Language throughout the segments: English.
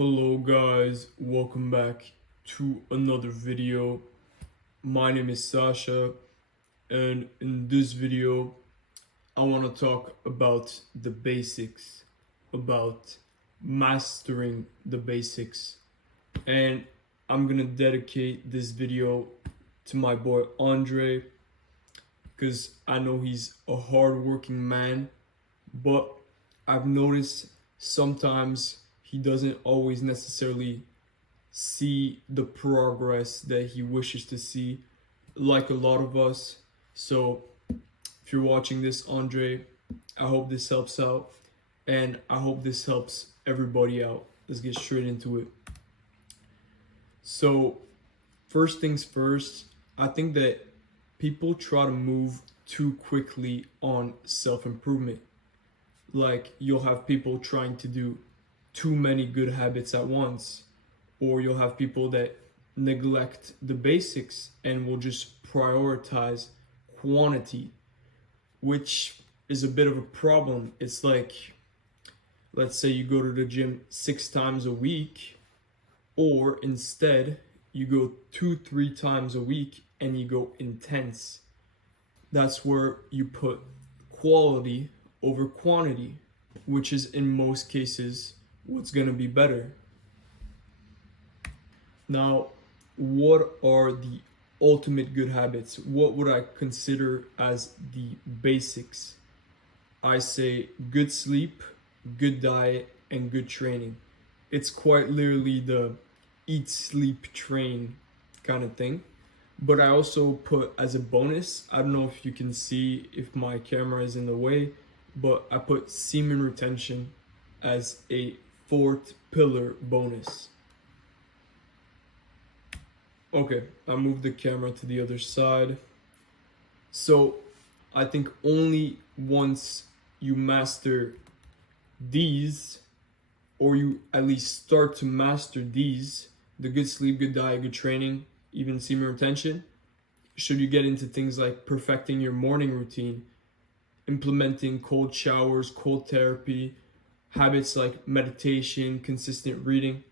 Hello guys, welcome back to another video. My name is Sacha, and in this video I want to talk about the basics, about mastering the basics. And I'm gonna dedicate this video to my boy Andre, because I know he's a hard-working man, but I've noticed sometimes he doesn't always necessarily see the progress that he wishes to see, like a lot of us. So if you're watching this, Andre, I hope this helps out, and I hope this helps everybody out. Let's get straight into it. So first things first, I think that people try to move too quickly on self-improvement. Like, you'll have people trying to do too many good habits at once, or you'll have people that neglect the basics and will just prioritize quantity, which is a bit of a problem. It's like, let's say you go to the gym 6 times a week, or instead you go 2-3 times a week and you go intense. That's where you put quality over quantity, which is in most cases what's going to be better. Now, what are the ultimate good habits? What would I consider as the basics? I say good sleep, good diet, and good training. It's quite literally the eat, sleep, train kind of thing. But I also put as a bonus, I don't know if you can see if my camera is in the way, but I put semen retention as a fourth pillar bonus. Okay, I moved the camera to the other side. So I think only once you master these, or you at least start to master these, the good sleep, good diet, good training, even semen retention, should you get into things like perfecting your morning routine, implementing cold showers, cold therapy, habits like meditation, consistent reading.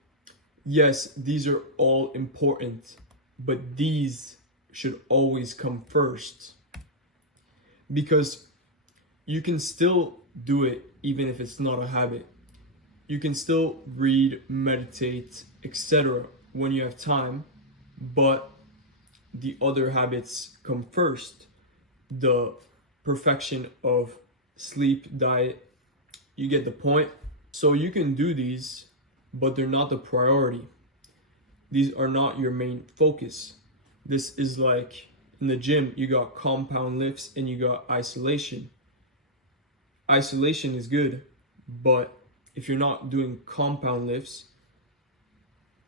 Yes, these are all important, but these should always come first, because you can still do it even if it's not a habit. You can still read, meditate, etc. when you have time, but the other habits come first. The perfection of sleep, diet, you get the point. So you can do these, but they're not the priority. These are not your main focus. This is like in the gym, you got compound lifts and you got isolation. Isolation is good, but if you're not doing compound lifts,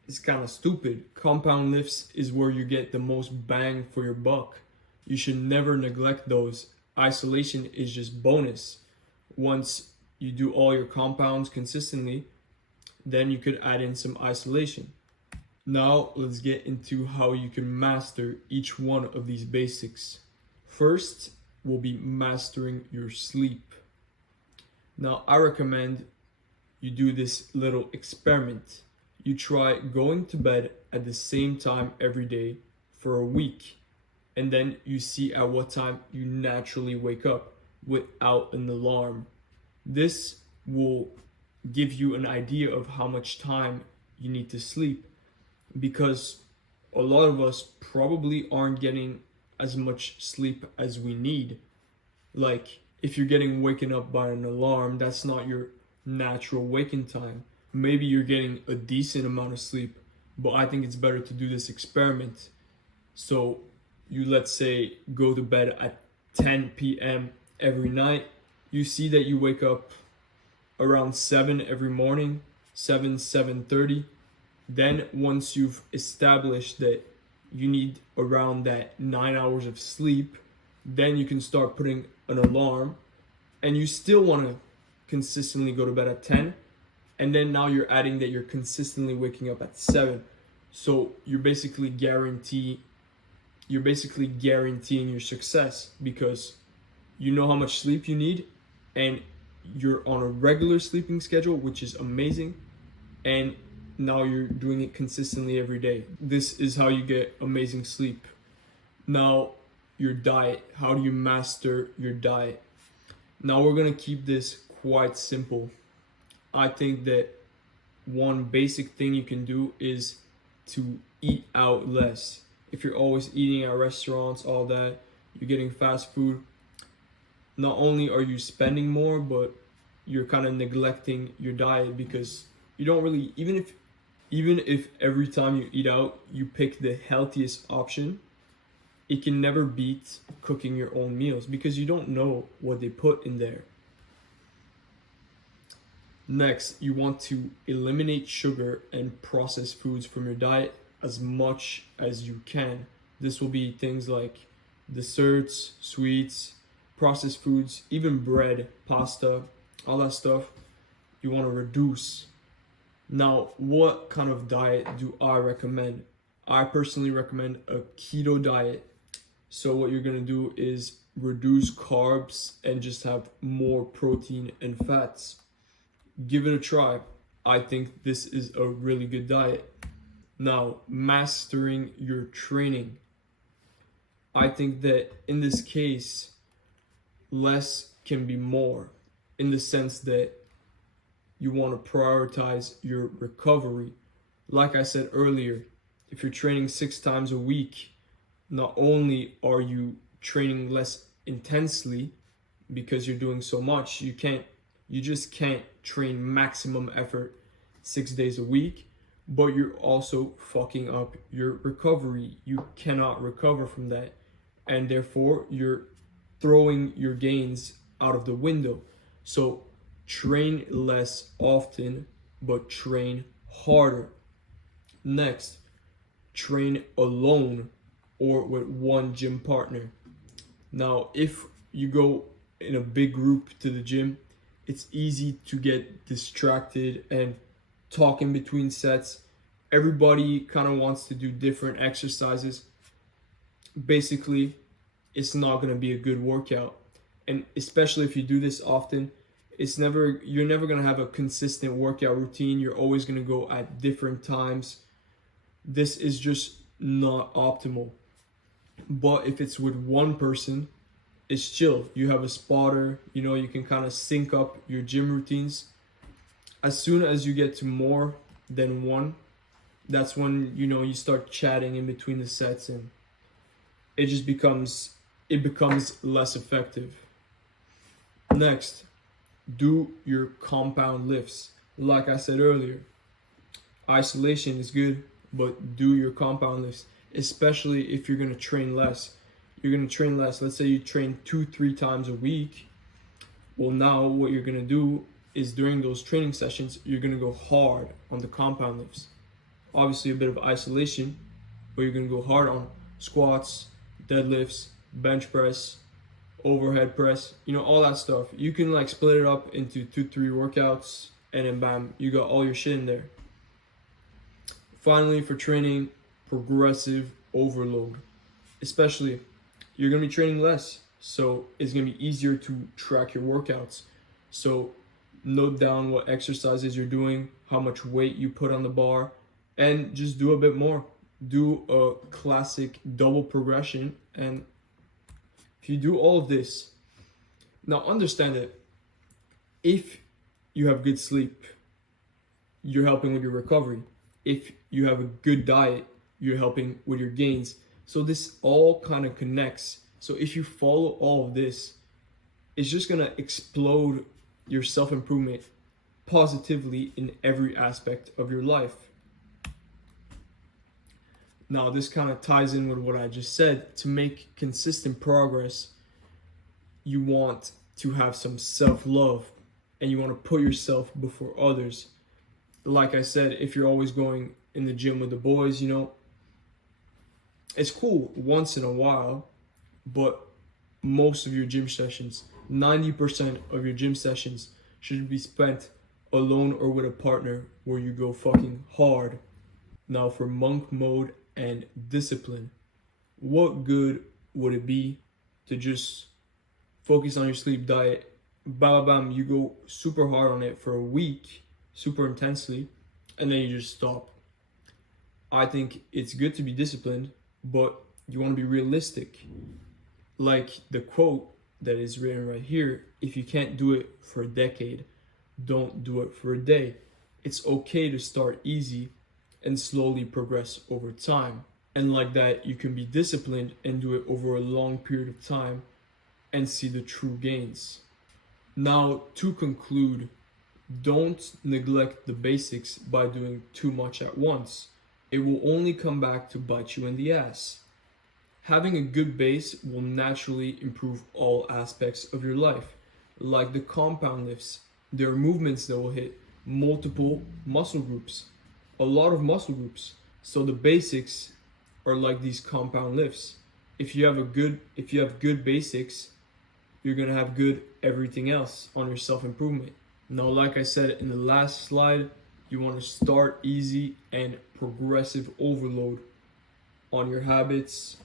it's kind of stupid. Compound lifts is where you get the most bang for your buck. You should never neglect those. Isolation is just bonus. Once you do all your compounds consistently, then you could add in some isolation. Now let's get into how you can master each one of these basics. First will be mastering your sleep. Now I recommend you do this little experiment. You try going to bed at the same time every day for a week, and then you see at what time you naturally wake up without an alarm. This will give you an idea of how much time you need to sleep, because a lot of us probably aren't getting as much sleep as we need. Like, if you're getting waken up by an alarm, that's not your natural waking time. Maybe you're getting a decent amount of sleep, but I think it's better to do this experiment. So you, let's say, go to bed at 10 p.m. every night. You see that you wake up around 7 every morning, 7:30. Then once you've established that you need around that 9 hours of sleep, then you can start putting an alarm, and you still want to consistently go to bed at 10. And then now you're adding that you're consistently waking up at 7. So you're basically guaranteeing your success, because you know how much sleep you need, and you're on a regular sleeping schedule, which is amazing. And now you're doing it consistently every day. This is how you get amazing sleep. Now, your diet. How do you master your diet? Now, we're gonna keep this quite simple. I think that one basic thing you can do is to eat out less. If you're always eating at restaurants, all that, you're getting fast food, not only are you spending more, but you're kind of neglecting your diet, because you don't really, even if every time you eat out you pick the healthiest option, it can never beat cooking your own meals, because you don't know what they put in there. Next, you want to eliminate sugar and processed foods from your diet as much as you can. This will be things like desserts, sweets, processed foods, even bread, pasta, all that stuff you want to reduce. Now, what kind of diet do I recommend? I personally recommend a keto diet. So what you're gonna do is reduce carbs and just have more protein and fats. Give it a try. I think this is a really good diet. Now, mastering your training. I think that in this case, less can be more, in the sense that you want to prioritize your recovery. Like I said earlier, if you're training 6 times a week, not only are you training less intensely because you're doing so much, you just can't train maximum effort 6 days a week, but you're also fucking up your recovery. You cannot recover from that, and therefore you're throwing your gains out of the window. So train less often, but train harder. Next, train alone or with one gym partner. Now, if you go in a big group to the gym, it's easy to get distracted and talk in between sets. Everybody kind of wants to do different exercises. Basically, it's not going to be a good workout. And especially if you do this often, you're never going to have a consistent workout routine. You're always going to go at different times. This is just not optimal. But if it's with one person, it's chill. You have a spotter, you can kind of sync up your gym routines. As soon as you get to more than one, that's when, you start chatting in between the sets, and it becomes less effective. Next, do your compound lifts. Like I said earlier, isolation is good, but do your compound lifts, especially if you're going to train less. You're going to train less. Let's say you train 2-3 times a week. Well, now what you're going to do is during those training sessions, you're going to go hard on the compound lifts. Obviously a bit of isolation, but you're going to go hard on squats, deadlifts, bench press, overhead press, all that stuff. You can split it up into 2-3 workouts, and then bam, you got all your shit in there. Finally, for training, progressive overload. Especially, you're going to be training less, so it's going to be easier to track your workouts. So note down what exercises you're doing, how much weight you put on the bar, and just do a bit more. Do a classic double progression, and if you do all of this, now understand that if you have good sleep, you're helping with your recovery. If you have a good diet, you're helping with your gains. So this all kind of connects. So if you follow all of this, it's just going to explode your self-improvement positively in every aspect of your life. Now, this kind of ties in with what I just said. To make consistent progress, you want to have some self-love, and you want to put yourself before others. Like I said, if you're always going in the gym with the boys, it's cool once in a while, but most of your gym sessions, 90% of your gym sessions should be spent alone or with a partner, where you go fucking hard. Now, for monk mode and discipline, what good would it be to just focus on your sleep, diet, bam, you go super hard on it for a week, super intensely, and then you just stop. I think it's good to be disciplined, but you want to be realistic. Like the quote that is written right here, if you can't do it for a decade, don't do it for a day. It's okay to start easy and slowly progress over time. And like that, you can be disciplined and do it over a long period of time and see the true gains. Now, to conclude, don't neglect the basics by doing too much at once. It will only come back to bite you in the ass. Having a good base will naturally improve all aspects of your life, like the compound lifts. There are movements that will hit multiple muscle groups, a lot of muscle groups. So the basics are like these compound lifts. If you have good basics, you're gonna have good everything else on your self-improvement. Now, like I said in the last slide, you want to start easy and progressive overload on your habits,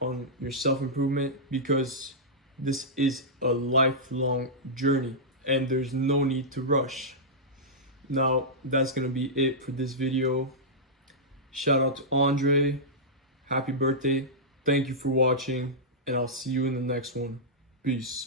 on your self-improvement, because this is a lifelong journey and there's no need to rush. Now, that's gonna be it for this video. Shout out to Andre. Happy birthday. Thank you for watching, and I'll see you in the next one. Peace.